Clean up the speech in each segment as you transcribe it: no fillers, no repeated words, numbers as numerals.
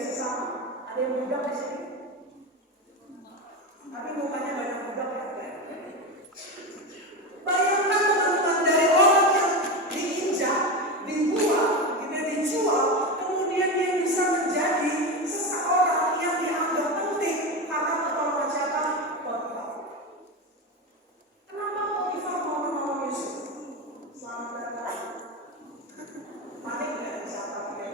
sesama. Ada yang budak di sini? Tapi mukanya banyak budak ya. Bayangkan teman-teman, dari orang yang diinjak, dibuang, dijual, kemudian dia bisa menjadi seseorang yang dianggap penting karena pertolongan siapa? Potifar. Kenapa Potifar mau menolong Yusuf? Selamat datang. Panik nggak bisa pakai?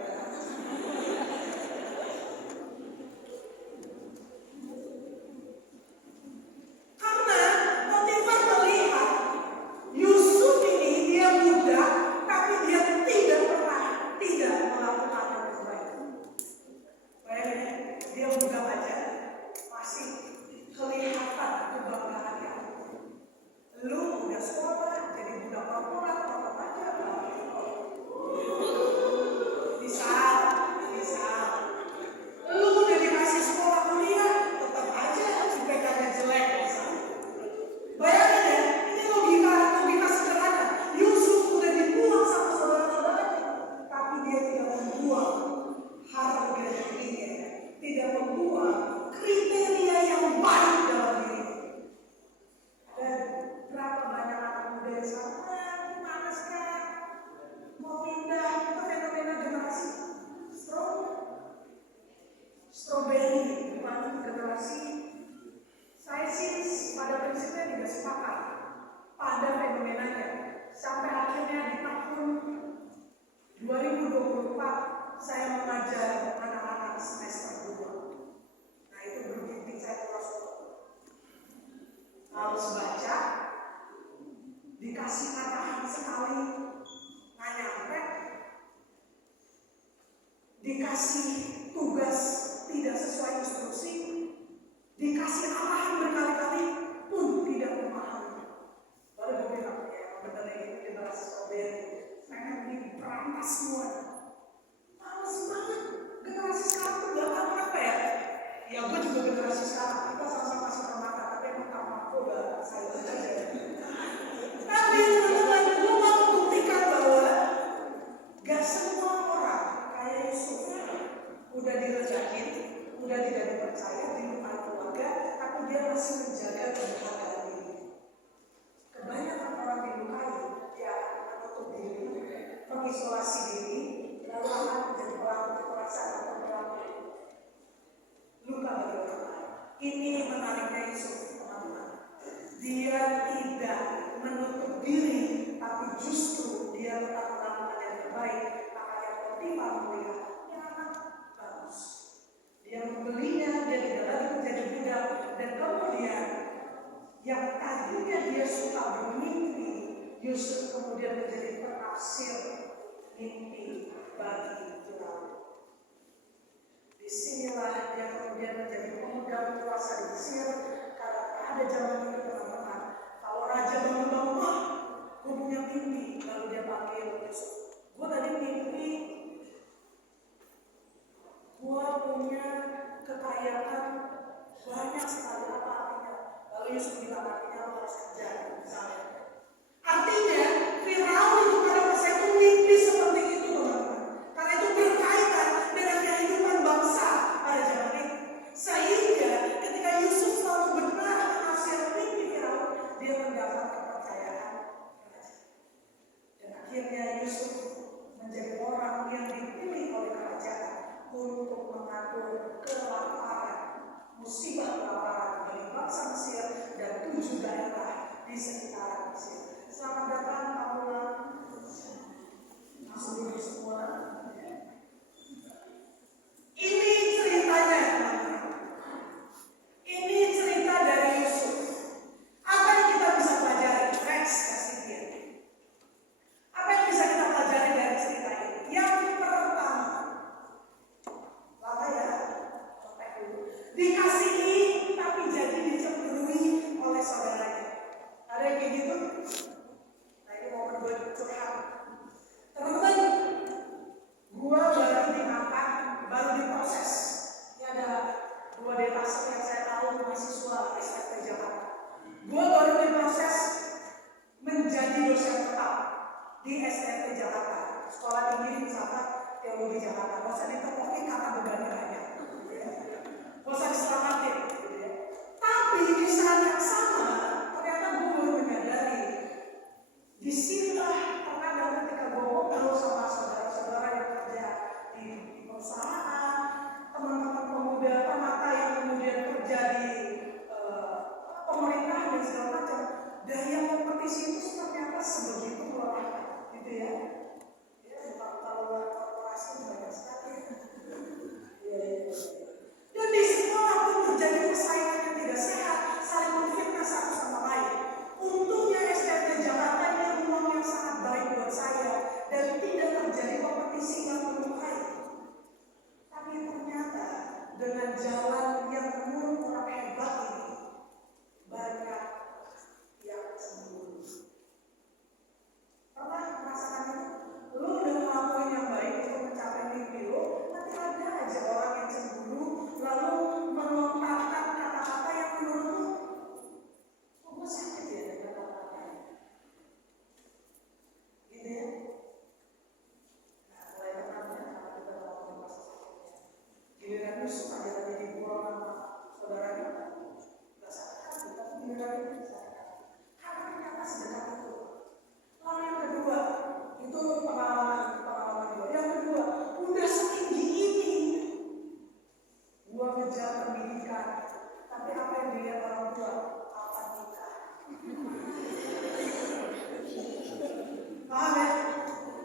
Karena Potifar melihat Yusuf ini dia muda, tapi dia tidak melakukan yang terbaik. Bayangin, dia muda aja masih kelihatan kebanggaannya. Lu udah sekolah, jadi budak korporat, tetap aja bisa. Lu udah dikasih sekolah kuliah, tetap aja IPK-nya jelek. Bayangin ya, ini logika sederhana. Yusuf udah dibuang sama saudara-saudaranya, tapi dia tidak membuang harga dirinya, tidak membuang kriteria yang baik dalam diri. Dan berapa banyak anak muda yang sama, panas kan, mau pindah, itu fenomena generasi strawberry, bukan generasi. Saya sih pada prinsipnya tidak sepakat pada fenomenanya. Sampai akhirnya di tahun 2024 saya mengajar anak-anak semester 2. Nah itu berbikin saya pulas. Harus baca, dikasih arahan sekali nggak nyampe, dikasih tugas tidak sesuai instruksi, dikasih arahan berkali-kali pun tidak memahami. Baru gue bilang, ya bener ini generasi strawberry, pengen diperantas semua. Males banget, generasi sekarang tuh gak apa-apa ya. Ya gue juga generasi sekarang, kita sama-sama masih permata, tapi emang karma gue udah saya aja. Tapi teman-teman, gue mau membuktikan bahwa gak semua orang kayak Yusuf udah direjakin, udah tidak dipercaya di depan keluarga, tapi dia masih menjaga kebahagiaan diri. Kebanyakan orang dilukai, dia akan menutup diri, mengisolasi diri, lalu akan menjadi pelaku kekerasan atau pelaku luka bagi orang lain. Ini menariknya Yusuf, teman-teman. Dia tidak menutup diri, tapi justru dia tetap melakukan yang terbaik. Makanya Potifar melihat ini anak bagus. Dia membelinya, dia tidak lagi menjadi budak, dan kemudian yang tadinya dia suka bermimpi, Yusuf kemudian menjadi penafsir mimpi bagi Firaun. Disinilah dia kemudian menjadi pemegang kuasa di Mesir, karena pada zaman itu teman-teman, kalau raja bangun-bangun, wah, gue punya mimpi, lalu dia panggil Yusuf. Gue tadi mimpi, gue punya kekayaan banyak sekali, apa artinya? Lalu Yusuf bilang artinya lo harus kerja, misalnya. Artinya Firaun itu pada masa itu mimpi seperti itu, teman-teman. Karena itu berkaitan dengan kehidupan bangsa pada zaman itu. Sehingga ketika Yusuf selalu benar menafsir mimpi Firaun, dia mendapat kepercayaan raja. Dan akhirnya Yusuf menjadi orang yang dipilih oleh kerajaan untuk mengatur kelaparan, musibah kelaparan bagi bangsa Mesir dan 7 daerah di sekitar Mesir. Selamat datang Paula. Langsung duduk semua. Ini ceritanya, teman-teman. Ini cerita dari Yusuf. Apa yang kita bisa pelajari? Rex kasih dia. Apa yang bisa kita pelajari dari cerita ini? Yang pertama, lama ya, contek dulu. Dikasihi tapi jadi dicemburui oleh saudaranya. Ada yang kayak gitu? Nah ini momen gue curhat. Teman-teman, gue baru diangkat, baru diproses. Ini ada 2 detase yang saya tahu mahasiswa STT Jakarta. Gue baru diproses menjadi dosen tetap di STT Jakarta, Sekolah Tinggi Filsafat Teologi Jakarta. Gak usah ditepokin karena bebannya banyak. orang yang menurut orang hebat ini banyak yang cemburu. Pernah merasakan itu? Lu udah ngelakuin yang baik untuk mencapai mimpi lu, tapi ada aja orang yang cemburu lalu melontarkan kata-kata yang menurut lu, kok gue sakit ya dengan kata-katanya? Gitu ya? Nah, mulai tenangnya karena kita ngelakuin masa sakitnya. Giliran musuh aja lagi dibuang sama saudaranya, gak sakit hati, tapi giliran itu sakit hati. Karena ternyata sedekat itu. Lalu yang kedua, itu pengalaman juga. Yang kedua, udah setinggi ini, gua ngejar pendidikan, tapi apa yang dilihat orang tua? Apa nikah? Paham ya?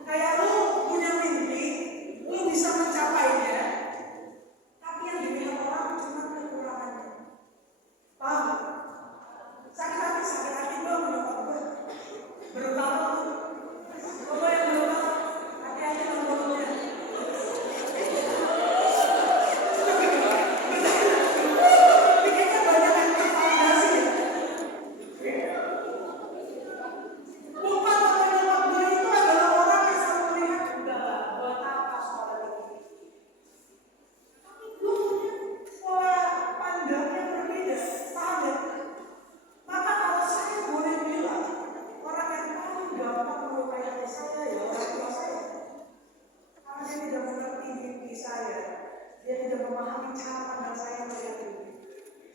Kayak lu punya mimpi, lu bisa mencapainya, tapi yang dilihat orang cuma kekurangannya. Paham gak? Sakit hati gua mendapat gue berutang. Coba yang berutang, hati-hati sama mulutnya. Pikirnya banyak yang tervalidasi ya. Bukan apa nyokap gue itu adalah orang yang selalu melihat, udah buat apa sekolah tinggi. Tapi gue punya pola pandang yang berbeda. Paham ya? Maka kalau saya boleh bilang, orang yang paling gampang melukai hati saya ya orang tua saya. Karena dia tidak mengerti mimpi saya, dia tidak memahami cara pandang saya melihat mimpi.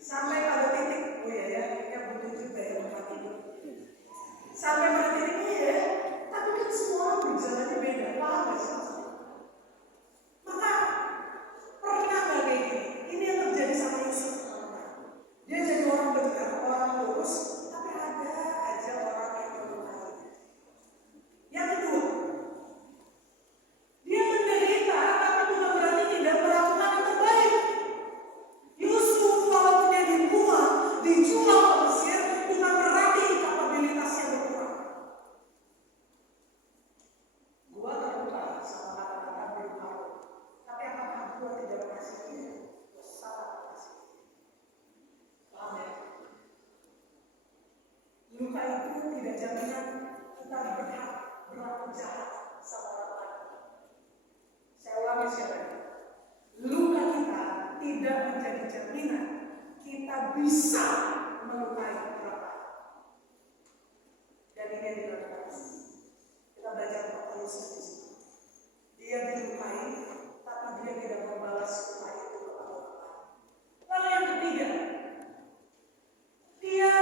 Sampai pada titik, oh iya ya, kayaknya butuh juga ya tempat tidur. Sampai pada titik ini ya, tapi kan semua orang berjalannya beda, paham gak sih maksudnya? Maka pernah gak kayak gini? Ini yang terjadi sama Yusuf, teman-teman. Dia jadi orang benar, orang lurus, tapi ada aja orang yang melukai. Yang kedua, dia menderita tapi bukan berarti tidak melakukan yang terbaik. Yusuf walaupun dia dibuang, dijual ke Mesir, bukan berarti kapabilitasnya berkurang. Gua terluka sama kata-kata berluka, tapi apakah gua tidak mengasihinya? Gua sangat mengasihi. Paham ya? Luka itu tidak jaminan kita berhak berlaku jahat sama orang lain. Saya ulangi sekali lagi. Luka kita tidak menjadi jaminan kita bisa melukai orang lain. Dan ini yang dilakukan. Kita belajar tentang Yusuf di sini. Dia dilukai, tapi dia tidak membalas luka itu kepada orang lain. Lalu yang ketiga, dia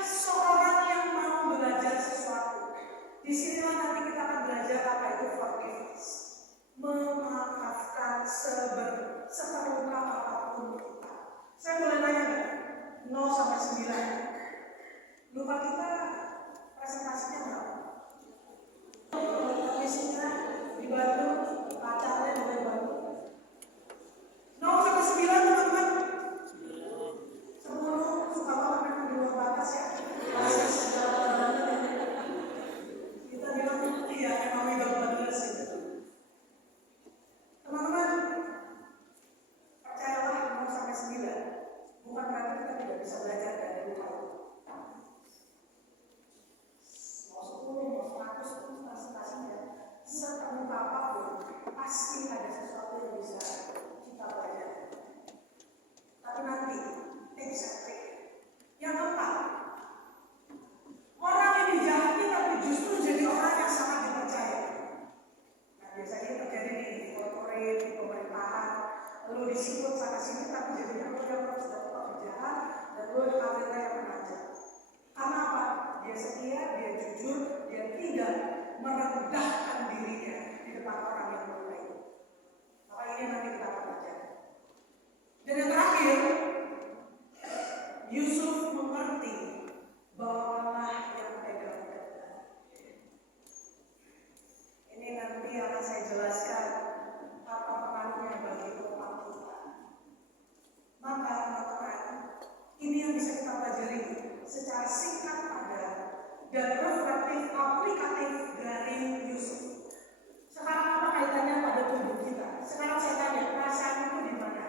seorang yang mau belajar sesuatu. Disinilah nanti kita akan belajar apa itu forgiveness. Memaafkan seterluka apapun kita. Saya boleh nanya gak? 0 sampai 9. Luka kita presentasinya berapa? Misinya dibantu, pacarnya juga dibantu. 0 sampai 9 teman-teman. 10 suka banget memang di luar batas ya. Kita bilang iya emang hidup bener sih. Teman-teman, percayalah 0 sampai 9 bukan berarti kita tidak bisa belajar dari luka itu. Mau 10, mau 100 pun presentasinya seterluka apapun pasti ada sesuatu yang bisa kita pelajari. Tapi nanti exactly. Yang keempat, orang yang dijahati tapi justru jadi orang yang sangat dipercaya. Nah biasanya terjadi di korporat, di pemerintahan, lu disebut sana sini tapi jadinya lu yang harus dapat pekerjaan dan lu karirnya yang menanjak. Karena apa? Dia setia, dia jujur, dia tidak merendahkan dirinya di depan orang yang melukai. Maka ini nanti kita akan pelajari. Dan yang terakhir, Yusuf mengerti bahwa Allah yang pegang kendali. Ini nanti akan saya jelaskan apa pengaruhnya bagi umat kita. Maka teman-teman, ini yang bisa kita pelajari secara singkat, padat, dan reflektif, aplikatif dari Yusuf. Sekarang apa kaitannya pada tubuh kita? Sekarang saya tanya, perasaan itu di mana?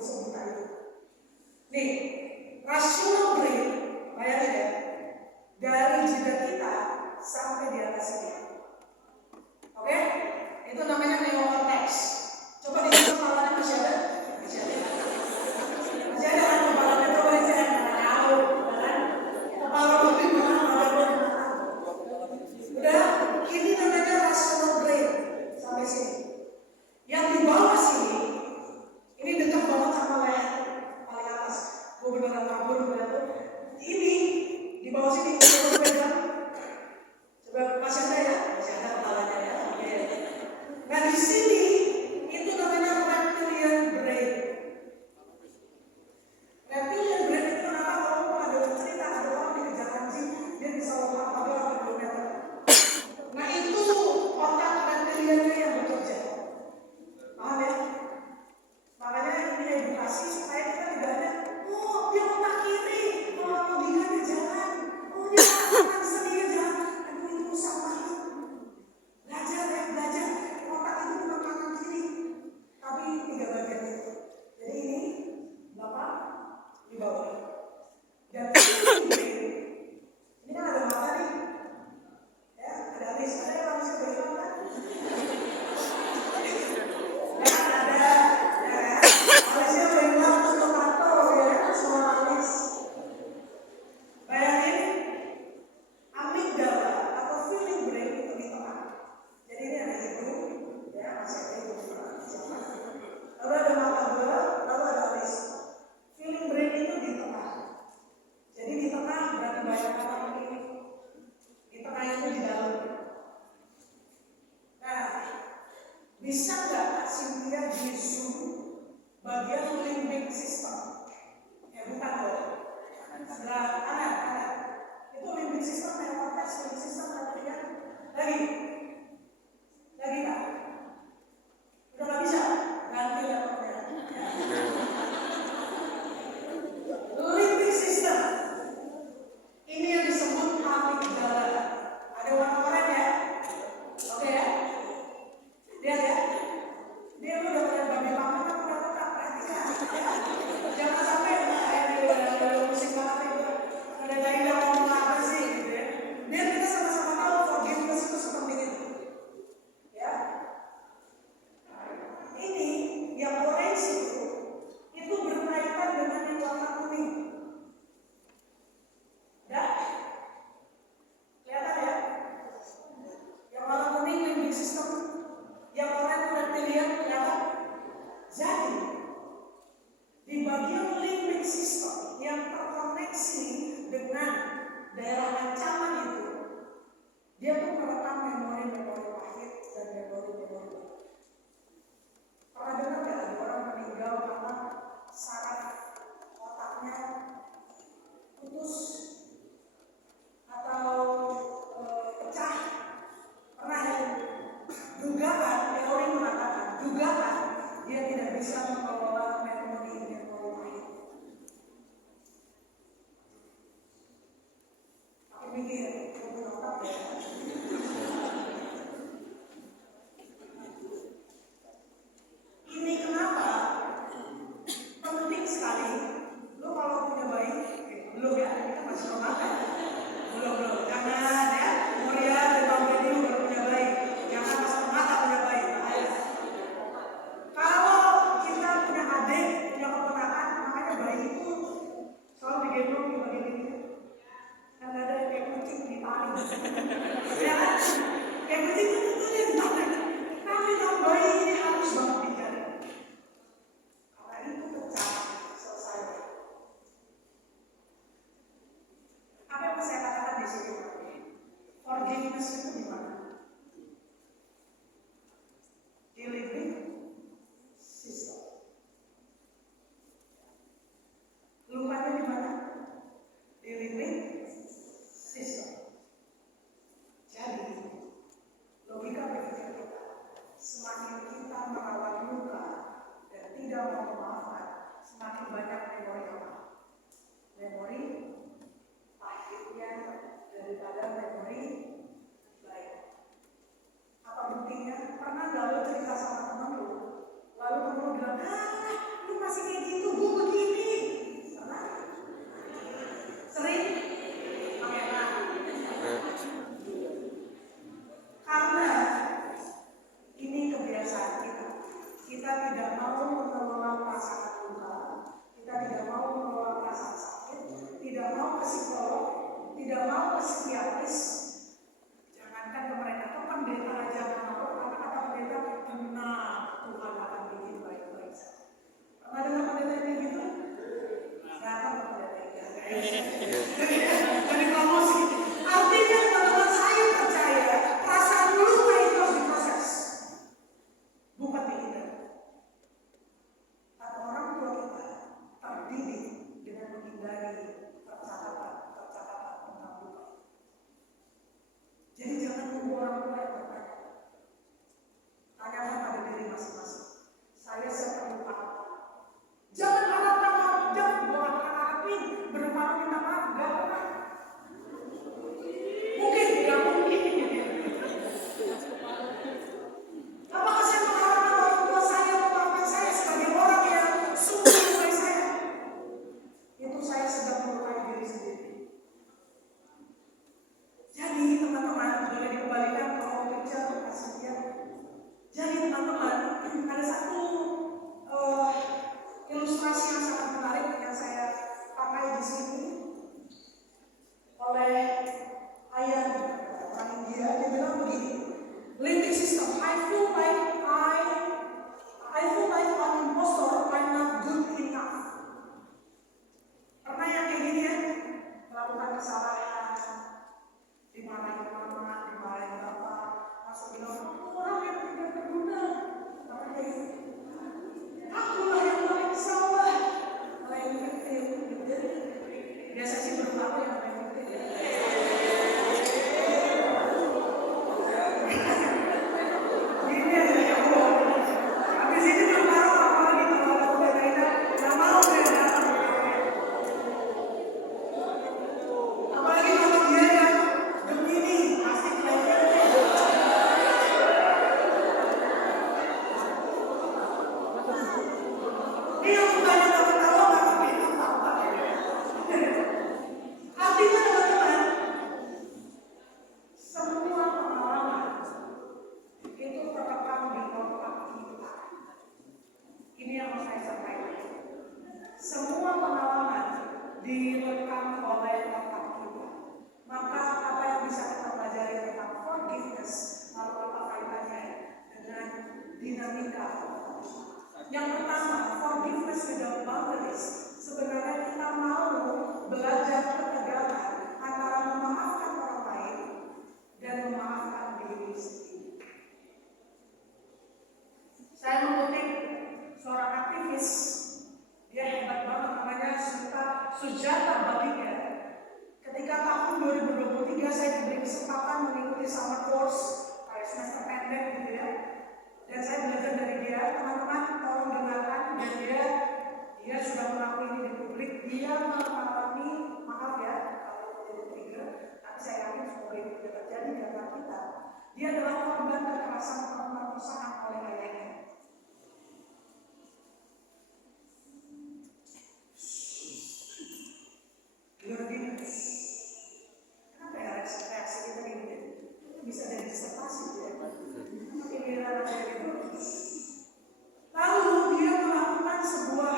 sebutan itu. Nih, rational brain, bayangin ya, dari jidat kita sampai di atas ini. Oke? Itu namanya neocortex. Coba di kepalanya masih ada? Masih ada. Masih ada kan kepalanya? Coba dicek. Tahu, kan? Kepala lebih mana? Udah, ini namanya rational brain sampai sini. Yang di bawah sini, ini dekat banget sama leher paling atas. Gue beneran kabur beneran. Ini di bawah sini coba pegang. Coba masih ada ya? Masih ada kepalanya ya. Oke. Nah di sini itu namanya reptilian brain. Reptilian brain itu kenapa kalau pernah dengar cerita ada orang dikejar anjing dia bisa lompat 48 km. Nah itu otak reptiliannya yang bekerja. Paham ya? Makanya ini edukasi supaya kita tidak ada, oh dia otak kiri, oh logikanya jalan, oh dia otak sendiri jalan, aduh itu rusak banget. Belajar ya, belajar. Otak itu bukan kanan kiri, tapi 3 bagian itu. Jadi ini belakang, di bawah. Dan ini kan ada mata nih, ya ada alis, ada yang bisa berhilang kan? Bisa nggak Kak Cynthia di zoom bagian limbic system? Ya bukan loh. Sebelah kanan. Itu limbic system, neocortex, limbic system tadi kan. Lagi Kak. Udah nggak bisa. Ganti laptopnya. Limbic system. Ini yang disebut amigdala. Ada warna oranye ya? Oke ya? Lihat ya, dia udah punya babi pamer kan udah peka, perhatikan ya. Jangan sampai dia musik banget itu ada Daida ngomong apa sih gitu ya. Biar kita sama-sama tahu forgiveness itu seperti itu ya. Ini yang orange itu berkaitan dengan yang warna kuning ya. Kelihatan ya, yang warna kuning limbic system, yang orang reptilian kelihatan. Jadi di bagian limbic system yang terkoneksi dengan daerah ancaman itu, dia tuh merekam memori-memori pahit dan memori-memori baik. Pernah dengar nggak ada orang meninggal karena saraf otaknya putus atau pecah? Pernah ya? Dugaan, teori mengatakan dugaan dia tidak bisa mengelola memori-memori lain. Tapi mikir, itu otak ya. Ini kenapa penting sekali. Lo kalau punya bayi, belum ya? Kita masih memakan. Belum. Jangan ya. Moria dan Bang dulu baru punya bayi. Jangan pas mata punya bayi. Kalau kita punya adik, punya keponakan, makanya bayi itu selalu digendong di bagian ini. Kan ada kayak kucing di tali. Ya kan? Kayak kucing itu di tali. Tapi kalau bayi ini harus banget dijaga. Karena itu pecah, selesai. Apa yang saya katakan di sini? Forgiveness itu di mana? Di limbic system. Lupanya di mana? Di limbic system. Jadi logika berpikir kita, semakin kita merawat luka dan tidak mau memaafkan, semakin banyak memori apa? Memori pahitnya daripada memori baik. Apa buktinya? Pernah gak lo cerita sama temen lo, lalu temen lo bilang, lu masih kayak gini teman-teman, ada satu ilustrasi yang sangat menarik yang saya pakai di sini oleh ayah orang India. Dia bilang begini, limbic system, I feel like an impostor, I'm not good enough. Pernah yang kayak gini ya, melakukan kesalahan, dimarahin mama, dimarahin bapak, langsung bilang, orang yang tidak berguna. Orang kayak gitu. Akulah yang paling salah. Paling efektif. Biasa sih berlaku yang paling efektif ya. Gini aja ya Allah. Habis ini berlaku apa lagi kalau aku berbeda. Gak mau beda. Apalagi kalau dia yang begini, pasti kelihatan. Ini yang bukannya tahu-tahu tapi apa-apa. Artinya teman-teman, semua pengalaman itu terekam di otak kita. Ini yang mau saya sampaikan. Semua pengalaman direkam oleh otak kita. Maka apa yang bisa kita pelajari tentang forgiveness, lalu apa kaitannya dengan dinamika otak kita? Yang pertama, forgiveness without boundaries. Sebenarnya kita mau belajar ketegangan antara memaafkan orang lain dan memaafkan diri sendiri. Saya mengutip seorang aktivis, dia hebat banget, namanya Sujata Balika. Ketika tahun 2023 saya diberi kesempatan mengikuti summer course, kayak semester pendek gitu ya. Dan saya belajar dari dia, teman-teman tolong dengarkan, dan dia sudah mengakui ini di publik, dia mengalami, maaf ya kalau tidak trigger, tapi saya yakin semoga itu tidak terjadi di antara kita. Dia adalah korban kekerasan pemerkosaan oleh ayahnya. Kenapa ya reaksi kita gini? Bisa dari disertasi ya. Lalu dia melakukan sebuah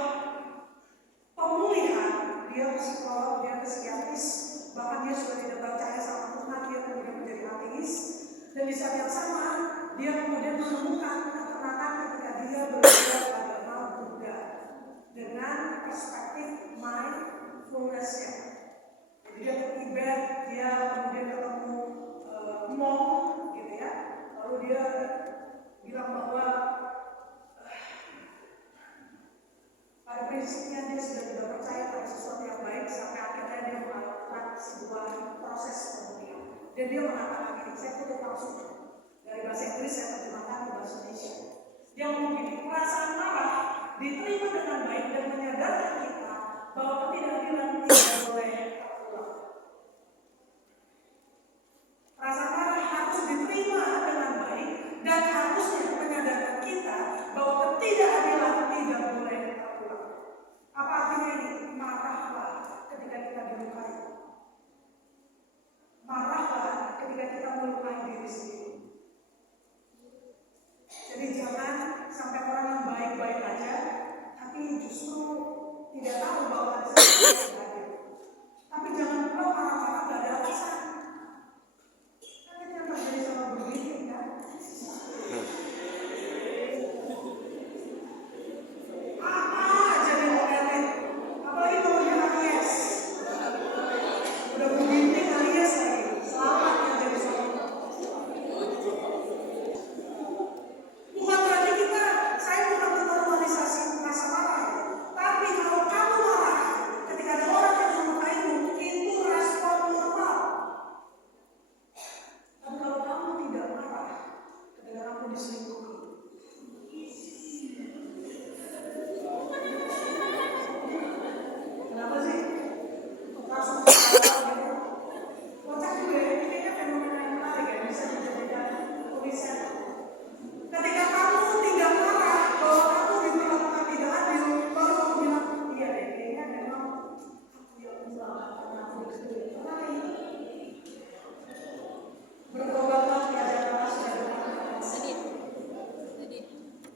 pemulihan. Dia ke psikolog, dia ke psikiatris, bahkan dia sudah tidak percaya sama Tuhan, dia kemudian menjadi ateis. Dan di saat yang sama, dia kemudian menemukan ketenangan ketika dia belajar agama Buddha dengan perspektif mindfulness-nya. Jadi dia ke Tibet, dia kemudian ketemu monk gitu ya. Lalu dia bilang bahwa pada prinsipnya dia sudah tidak percaya pada sesuatu yang baik, sampai akhirnya dia melakukan sebuah proses pemulihan. Dan dia mengatakan ini, saya kutip langsung dari bahasa Inggris, saya terjemahkan ke bahasa Indonesia. Dia ngomong gini, perasaan marah diterima dengan baik dan menyadarkan kita bahwa ketidakadilan tidak boleh terulang. Rasa marah harus diterima dengan baik dan harusnya menyadarkan kita bahwa ketidakadilan tidak boleh terulang. Apa artinya ini? Marahlah ketika kita dilukai. Marahlah ketika kita melukai diri sendiri. Jadi jangan sampai orang yang baik-baik aja, tapi justru tidak tahu bahwa ada sesuatu yang hadir.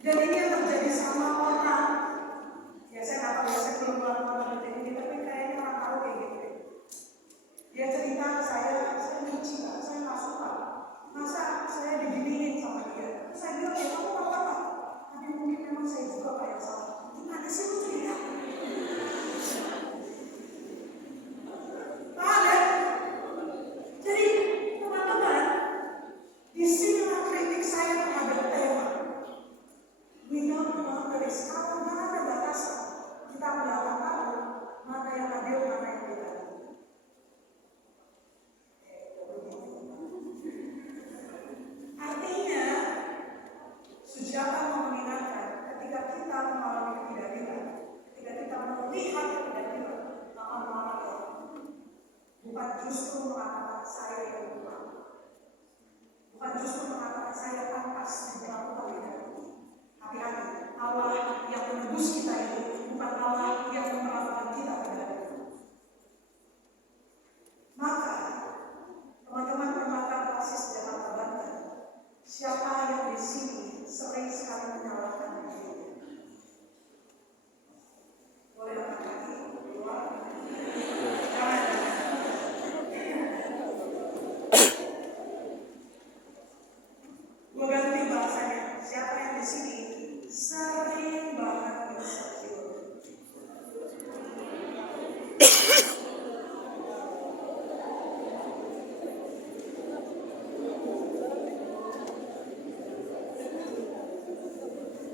Dan ini yang terjadi sama orang. Ya saya nggak tahu ya, saya belum melakukan ini, tapi kayaknya orang tahu kayak gitu deh. Dia cerita ke saya benci Kak, saya nggak suka. Masa saya diginiin sama dia? Saya bilang ya kamu nggak apa-apa. Tapi mungkin memang saya juga kayak salah. Gimana sih lu cerita? Ada. Jadi teman-teman, disinilah kritik saya terhadap tema. Without boundaries, kalau nggak ada batasan, kita nggak akan tahu mana yang adil, mana yang tidak. Artinya, Sujata mau mengingatkan ketika kita mengalami ketidakadilan, ketika kita melihat ketidakadilan, maka menolak orang. Bukan justru mengatakan saya yang benar. Bukan justru mengatakan saya pantas diperlakukan tidak. Hati-hati, Allah yang menebus kita itu bukan Allah yang memperlakukan kita tidak. Maka, teman-teman permata Basis Jakarta Banten, siapa yang di sini sering sekali menyalahkan diri? Boleh angkat kaki keluar? Jangan. Gue ganti bahasanya. Siapa yang di sini sering banget insecure?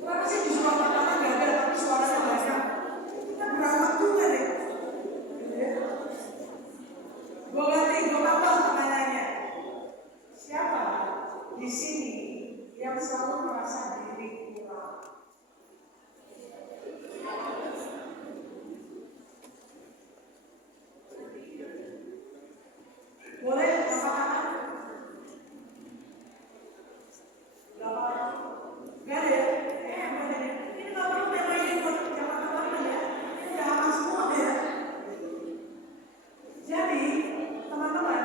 Kenapa sih disuruh katakan gak ada tapi suaranya banyak? Kita berawak juga deh. Gue ganti, gue tambah pertanyaannya. Siapa di sini yang selalu merasa diri kurang? Boleh katakan? Gak ada ya? Ini gak perlu temanya buat Jakarta Banten ya. Ini udah aman semua ya. Jadi, teman-teman,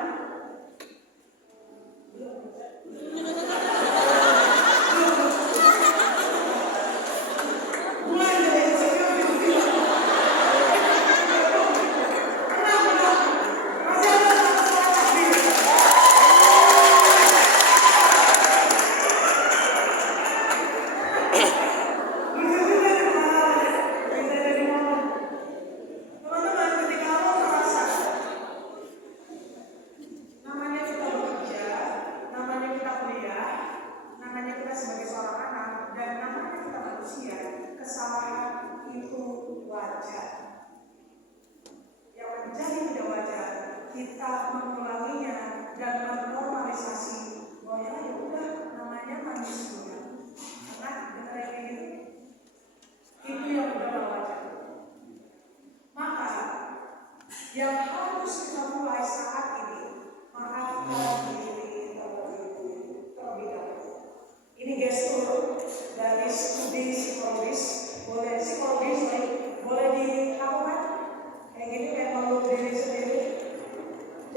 gue yang jadi insecure gitu. Kenapa? Masih ada masalah nih. Teman-teman, ketika lo merasa namanya kita bekerja, namanya kita kuliah, namanya kita sebagai seorang anak, dan namanya kita manusia, kesalahan itu wajar. Yang menjadi tidak wajar, kita mengulanginya dan menormalisasi bahwa ya udah namanya manusia. Karena benar kayak gitu. Itu yang udah gak wajar. Maka yang harus kita mulai saat ini, maafkan diri terlebih dahulu. Ini gestur dari studi psikologis, boleh dilakukan kayak gini, kayak meluk diri sendiri.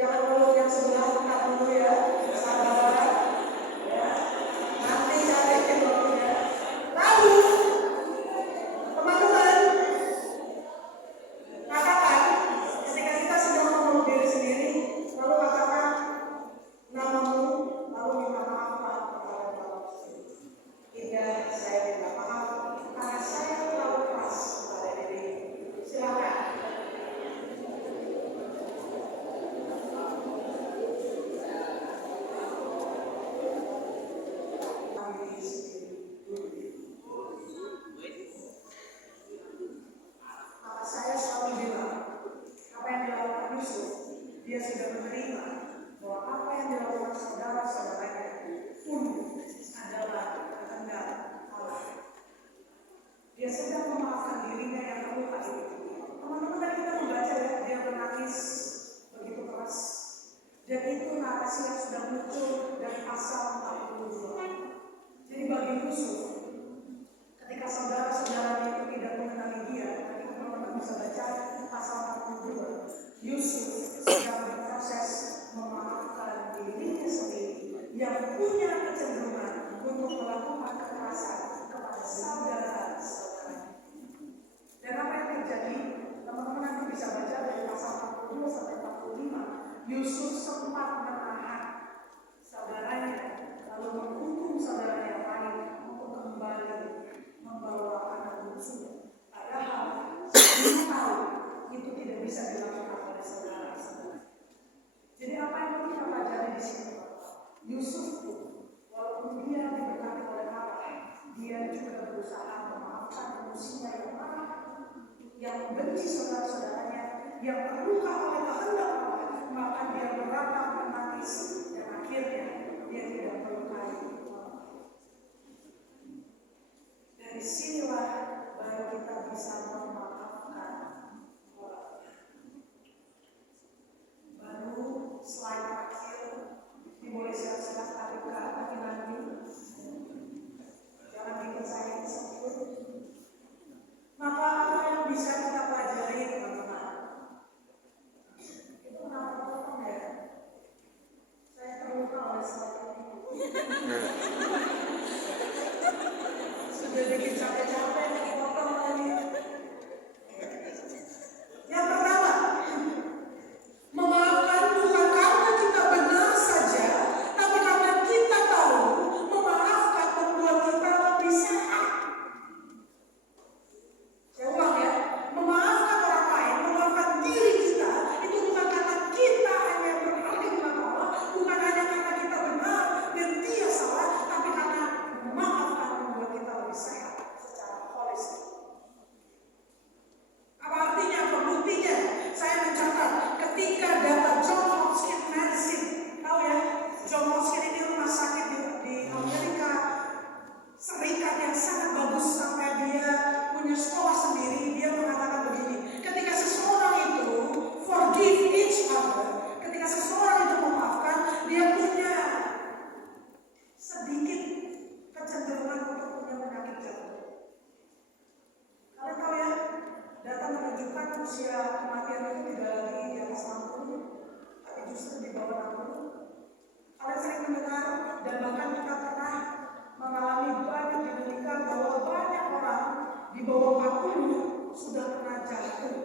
Jangan meluk yang sebelah, tak dulu ya, sabar. Ya. Nanti cari waktunya. Lalu, teman-teman, katakan ketika kita sedang memeluk diri sendiri, lalu katakan namamu, lalu minta maaf kepada Allah. Tidak, saya minta maaf karena saya terlalu keras kepada diri. Silakan. Maka saya selalu bilang, apa yang dilakukan Yusuf, dia sudah menerima bahwa apa yang dilakukan saudara-saudaranya pun adalah kehendak Allah. Dia sedang memaafkan dirinya yang terluka itu. Teman-teman, tadi kita membaca ya, dia menangis begitu keras. Dan itu narasi yang sudah muncul dari pasal 42. Jadi bagi Yusuf, ketika saudara-saudaranya itu tidak mengenali dia, tadi teman-teman bisa baca pasal 42. Yusuf sedang berproses memaafkan dirinya sendiri yang punya kecenderungan untuk melakukan kekerasan kepada Yusuf pun, walaupun dia diberkati oleh Allah, dia juga berusaha memaafkan manusia yang marah, yang membenci saudara-saudaranya, yang terluka oleh kehendak Allah, maka dia beratap menangis dan akhirnya dia tidak melukai Allah. Dari sinilah baru kita bisa memaafkan orang. Baru slide terakhir dimulai siap-siap tarik ke lagi. Jangan bikin saya insecure. Maka apa yang bisa kita pelajari, teman-teman? Itu kenapa potong ya? Saya terluka oleh slide ini. Sudah bikin capek-capek potong lagi. Yang pertama, memaafkan bukan karena kita benar saja, tapi karena kita tahu memaafkan membuat kita lebih sehat. Saya ulang ya, memaafkan orang lain, memaafkan diri kita, itu bukan karena kita hanya berharga di mata Allah, bukan hanya karena kita benar dan dia salah, tapi karena memaafkan membuat kita lebih sehat secara holistik. Apa artinya? Apa buktinya? Saya mencatat ketika data John Hopkins Medicine, tahu ya, John Hopkins ini rumah sakit di Amerika Serikat yang sangat bagus sampai dia punya sekolah sendiri. Dia mengatakan begini, ketika seseorang itu forgive each other, ketika seseorang itu memaafkan, dia punya sedikit kecenderungan untuk punya penyakit jantung. Kalian tahu ya, data menunjukkan usia kematian itu tidak lagi di atas 60, tapi justru di bawah 60. Kalian sering mendengar dan bahkan kita pernah mengalami banyak dinamika bahwa banyak orang di bawah 40 sudah kena jantung,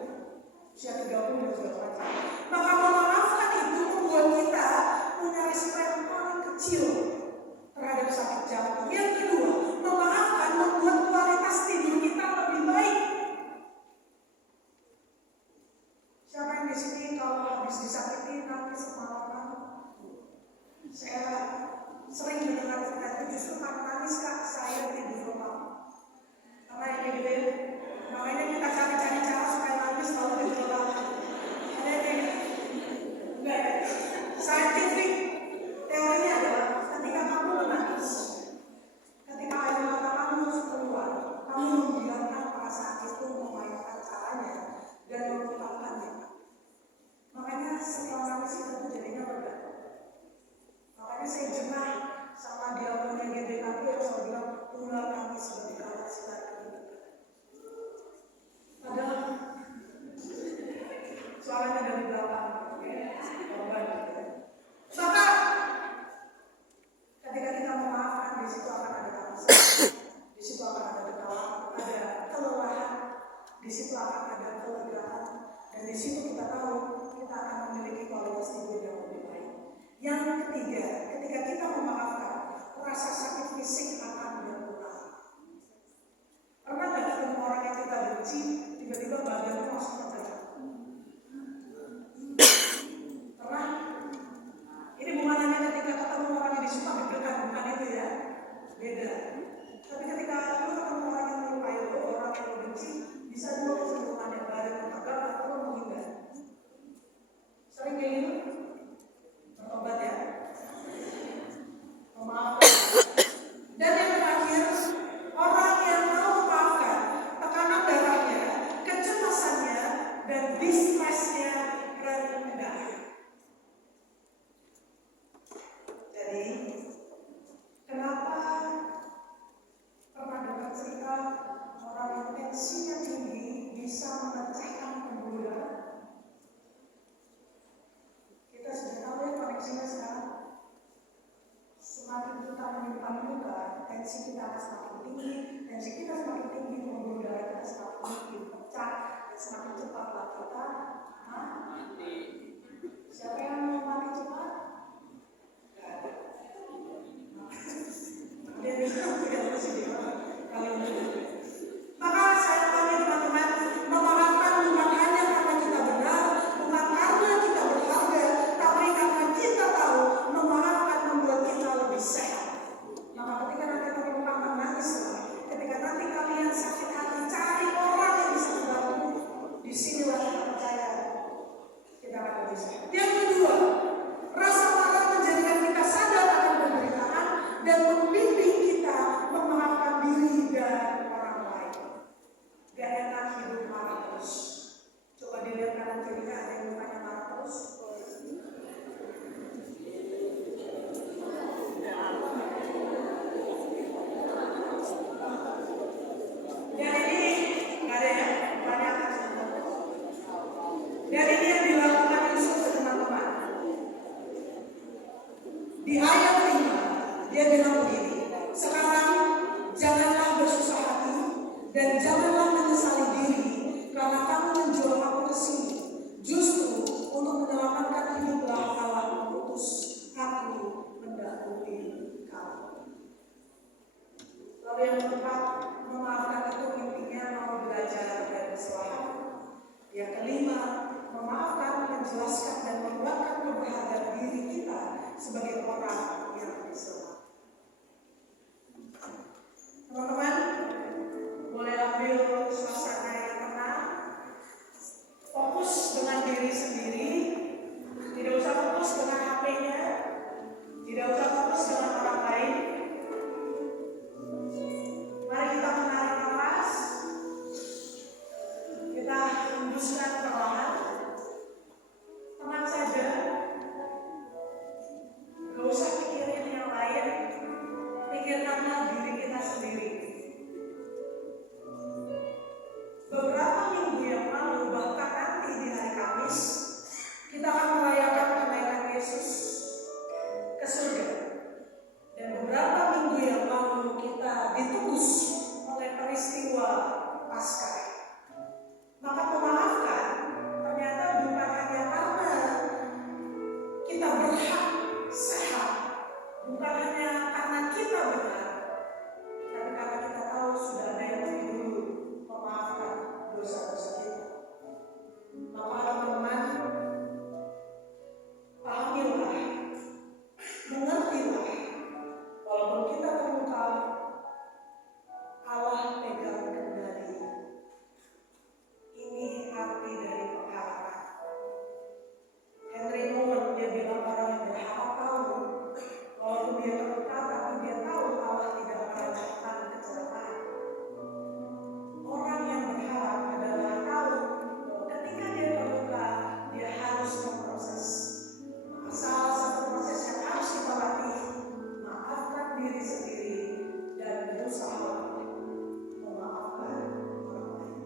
usia 30 sudah kena jantung. Maka memaafkan itu membuat kita punya risiko yang paling kecil terhadap sakit jantung. Yang kedua, memaafkan membuat kualitas tidur kita lebih baik. Siapa yang di sini kalau habis disakiti nangis semalaman? Saya sering mendengar cerita itu, justru karena nangis Kak, saya tidur lama. Karena ini gitu ya, makanya kita cari-cari cara supaya nangis lalu tidur lama. Ada yang kayak gitu? Enggak ya? Scientific teorinya adalah ketika kamu menangis, ketika air mata kamu keluar, kamu membiarkan perasaan itu memainkan caranya dan melupakannya. Makanya setelah nangis kita tuh jadinya berat. Makanya saya jengah sama dialognya GDKP yang selalu bilang ular kami sebagai kalah silat ini. Padahal suaranya dari belakang, korban. Maka ketika kita memaafkan, di situ akan ada kemasan, di situ akan ada kelelahan, di situ akan ada kelegaan, dan di situ kita tahu kita akan memiliki kualitas tidur yang lebih baik. Yang ketiga, ketika kita memaafkan, rasa sakit fisik akan berkurang. Pernah nggak ketemu orang yang kita benci, tiba-tiba badannya langsung tergerak? Pernah? Ini bukan hanya ketika ketemu orang yang disuka deg-degan, bukan itu ya, beda. Tapi ketika lu ketemu orang yang melukai lu, orang yang lu benci, bisa dua kecenderungan yang badan tergerak atau menghindar. Sering kayak gitu? Bertobat ya, memaafkan. Dan yang terakhir, orang yang mau memaafkan, tekanan darahnya, kecemasannya, dan distressnya rendah. Jadi, kenapa pernah dengar cerita orang yang tensinya tinggi bisa memecahkan pembuluh darah? Kita sudah tahu ya koneksinya sekarang. Semakin kita menyimpan luka, tensi kita akan semakin tinggi. Tensi kita semakin tinggi, pembuluh darah kita semakin tinggi, pecah, dan semakin cepatlah kita mati. Siapa yang mau mati cepat? Gak ada. Dia bilang tidak harus kalian dulu. Maka saya tanya teman-teman, memaafkan bukan hanya karena kita benar, bukan karena kita berharga, tapi karena kita tahu memaafkan membuat kita peristiwa Paskah. Maka memaafkan ternyata bukan hanya karena kita berhak sehat, bukan hanya karena kita benar, tapi karena kita tahu sudah ada yang lebih dulu memaafkan dosa-dosa kita. Maka teman-teman, pahamilah, mengertilah, walaupun kita terluka, Allah pegang kendali. Ini arti dari pengharapan. Henry Nouwen dia bilang orang yang berharap tahu, walaupun dia terluka, tapi dia tahu Allah tidak akan melakukan kecelakaan. Orang yang berharap adalah tahu bahwa ketika dia terluka, dia harus memproses. Maka salah satu proses yang harus kita latih, maafkan diri sendiri dan berusaha memaafkan orang lain.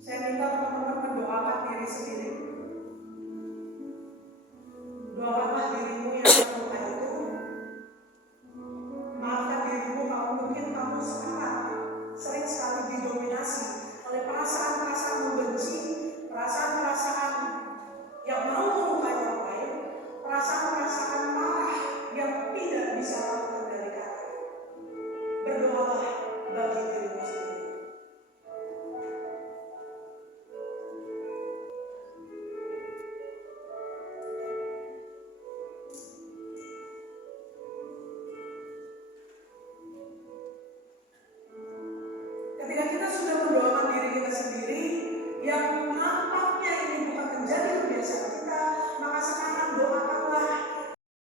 Saya minta teman-teman mendoakan diri sendiri.